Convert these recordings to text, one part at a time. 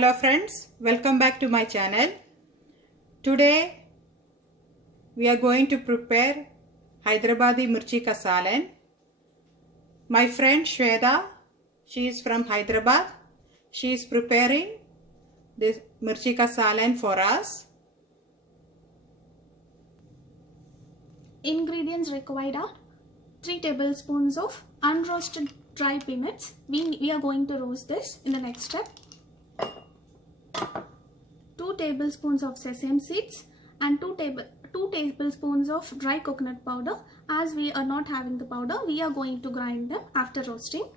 Hello friends, welcome back to my channel. Today we are going to prepare Hyderabadi Mirchi ka Salan. My friend Shweta, she is from Hyderabad. She is preparing this Mirchi ka Salan for us. Ingredients required are 3 tablespoons of unroasted dry peanuts. We are going to roast this in the next step. 2 tablespoons of sesame seeds and 2 tablespoons of dry coconut powder. As we are not having the powder, we are going to grind them after roasting.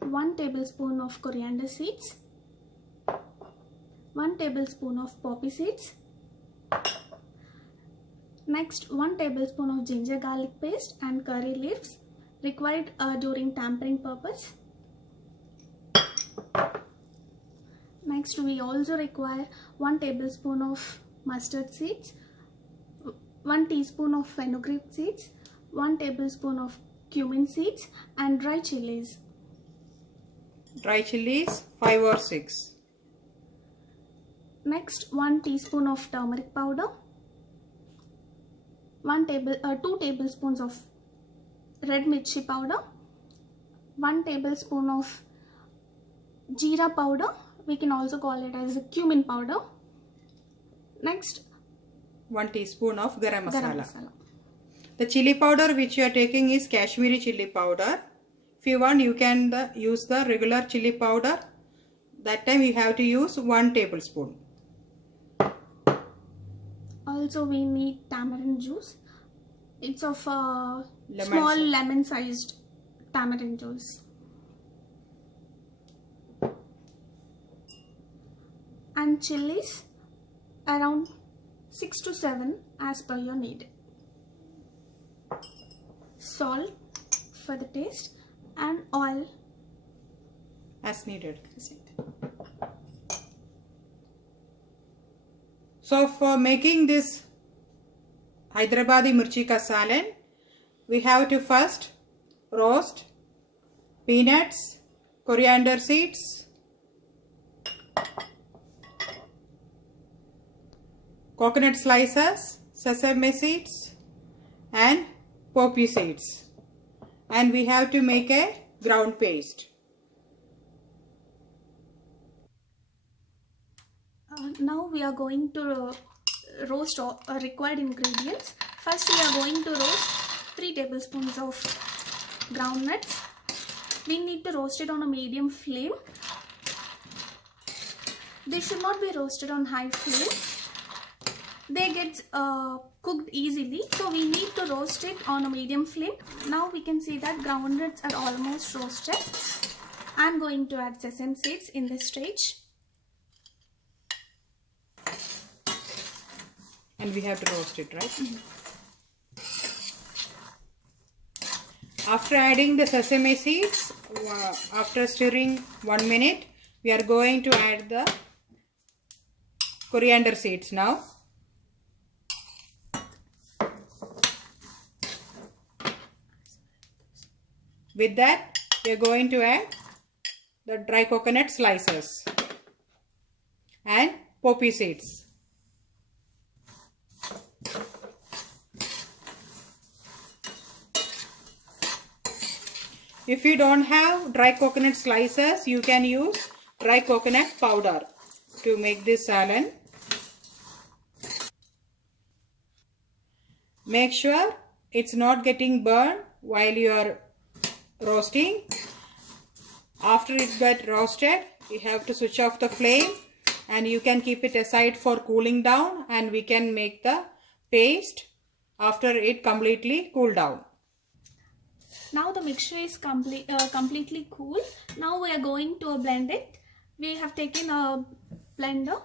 1 tablespoon of coriander seeds, 1 tablespoon of poppy seeds. Next, 1 tablespoon of ginger garlic paste and curry leaves required during tampering purpose. Next, we also require 1 tablespoon of mustard seeds, 1 teaspoon of fenugreek seeds, 1 tablespoon of cumin seeds and dry chilies. Dry chilies 5 or 6. Next, 1 teaspoon of turmeric powder, 2 tablespoons of red mirchi powder, 1 tablespoon of jeera powder. We can also call it as a cumin powder. Next, 1 teaspoon of garam masala. The chili powder which you are taking is Kashmiri chili powder. If you want, you can use the regular chili powder. That time you have to use 1 tablespoon. Also, we need tamarind juice. It's of a small lemon sized tamarind juice. And chilies around 6 to 7 as per your need. Salt for the taste and oil as needed. So for making this Hyderabadi Mirchi ka Salan, we have to first roast peanuts, coriander seeds, coconut slices, sesame seeds and poppy seeds, and we have to make a ground paste. Now we are going to roast required ingredients. First, we are going to roast 3 tablespoons of groundnuts. We need to roast it on a medium flame. They should not be roasted on high flame. They get cooked easily, so we need to roast it on a medium flame. Now we can see that groundnuts are almost roasted. I am going to add sesame seeds in this stage. And we have to roast it, right? Mm-hmm. After adding the sesame seeds, after stirring 1 minute, we are going to add the coriander seeds now. With that, we are going to add the dry coconut slices and poppy seeds. If you don't have dry coconut slices, you can use dry coconut powder to make this salan. Make sure it's not getting burned while you are roasting. After it got roasted, you have to switch off the flame and you can keep it aside for cooling down, and we can make the paste after it completely cool down. Now the mixture is completely cool. Now we are going to blend it. We have taken a blender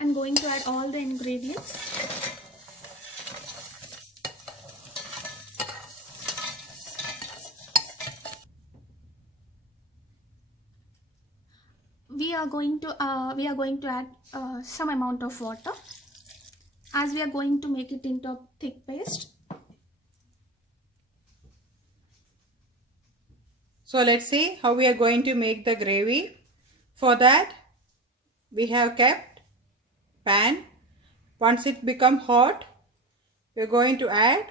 and going to add all the ingredients. We are going to add some amount of water, as we are going to make it into a thick paste. So let's see how we are going to make the gravy. For that, we have kept pan. Once it become hot, we are going to add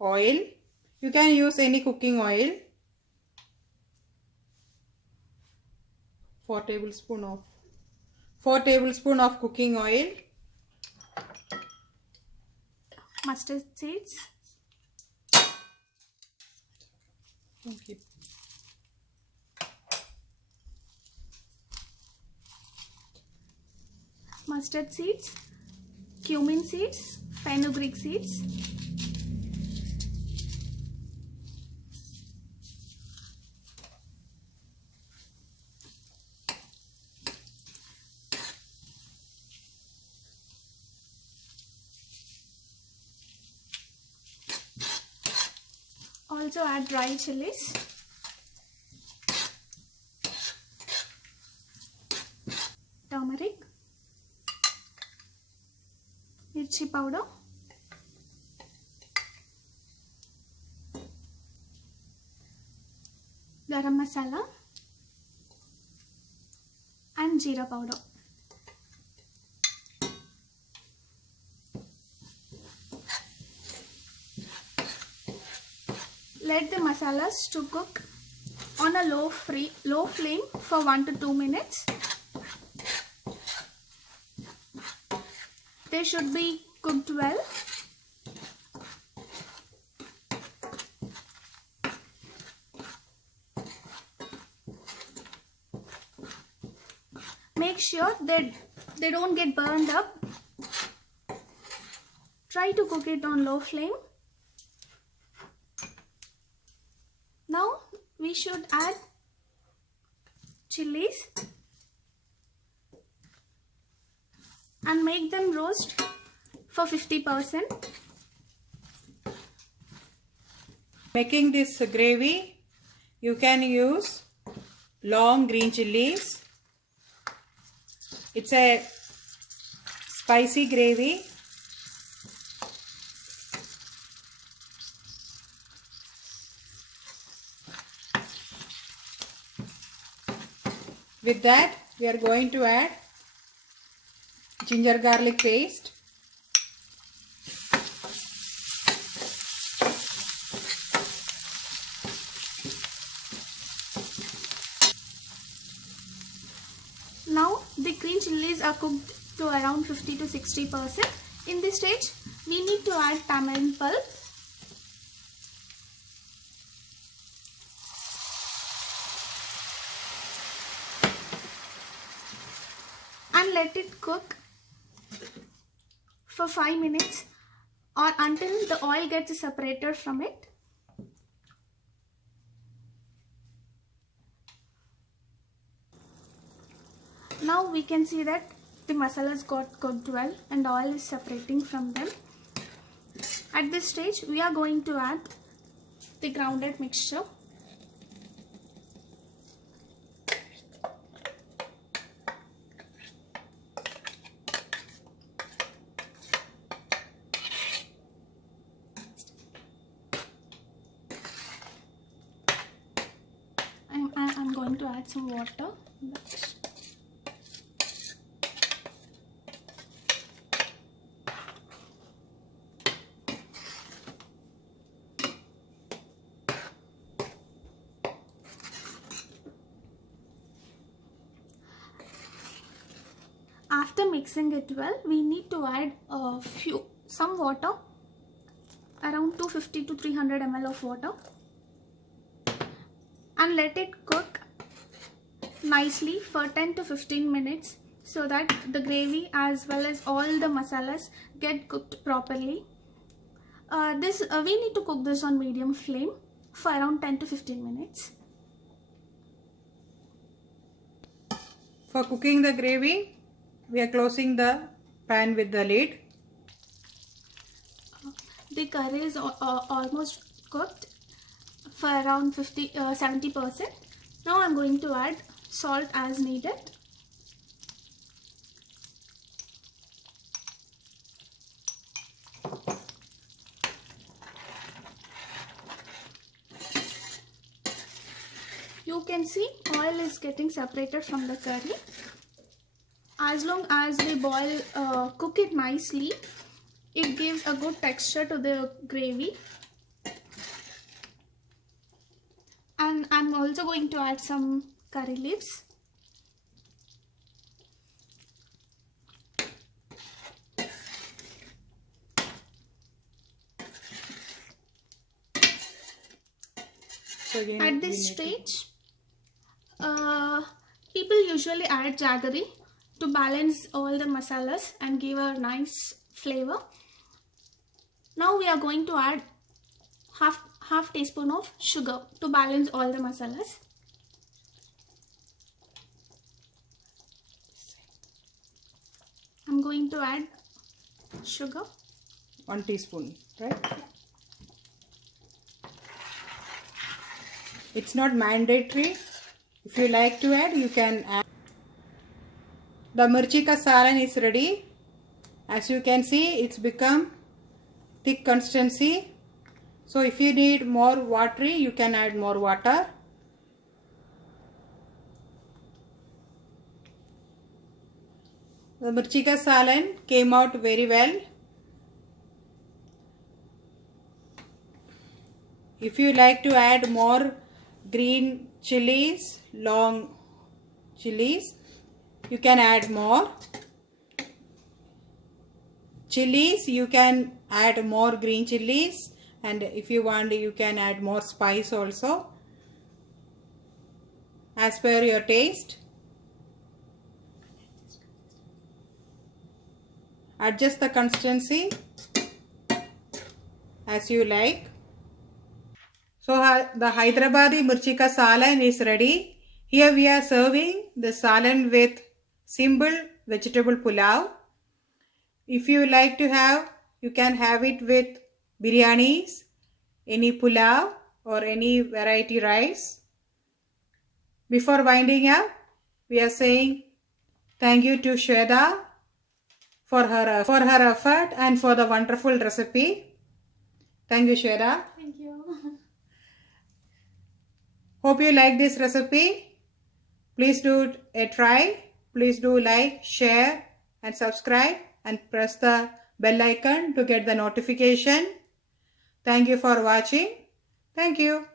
oil. You can use any cooking oil. 4 tablespoons of cooking oil. Mustard seeds. Okay. Mustard seeds, cumin seeds, fenugreek seeds. Also add dry chilies. Turmeric. Mirchi powder. Garam masala. And jeera powder. Let the masalas to cook on a low flame for 1 to 2 minutes. They should be cooked well. Make sure that they don't get burned up. Try to cook it on low flame. Now we should add chilies and make them roast for 50%. Making this gravy, you can use long green chilies. It's a spicy gravy. With that, we are going to add ginger garlic paste. Now the green chilies are cooked to around 50 to 60%. In this stage, we need to add tamarind pulp. And let it cook for 5 minutes or until the oil gets separated from it. Now we can see that the masalas got cooked well and oil is separating from them. At this stage, we are going to add the grounded mixture. I'm going to add some water. After mixing it well, we need to add some water, around 250 to 300 ml of water, and let it cook nicely for 10 to 15 minutes so that the gravy as well as all the masalas get cooked properly. We need to cook this on medium flame for around 10 to 15 minutes. For cooking the gravy, we are closing the pan with the lid. The curry is almost cooked for around 70%. Now I'm going to add salt as needed. you can see oil is getting separated from the curry. As long as we cook it nicely, it gives a good texture to the gravy. And I'm also going to add some curry leaves. So at this stage, people usually add jaggery to balance all the masalas and give a nice flavor. Now we are going to add half teaspoon of sugar to balance all the masalas. I'm going to add sugar. 1 teaspoon, right? It's not mandatory. If you like to add, you can add. The mirchi ka salan is ready. As you can see, it's become thick consistency. So if you need more watery, you can add more water. The mirchi ka salan came out very well. If you like to add more green chilies, long chilies, you can add more. Chilies, you can add more green chilies, and if you want, you can add more spice also, as per your taste. Adjust the consistency as you like. So the Hyderabadi Mirchi ka salan is ready. Here we are serving the salan with simple vegetable pulao. If you like to have, you can have it with biryanis, any pulao or any variety rice. Before winding up, we are saying thank you to Shweta for her effort and for the wonderful recipe. Thank you, Shweta. Thank you. Hope you like this recipe. Please do a try. Please do like, share and subscribe and press the bell icon to get the notification. Thank you for watching. Thank you.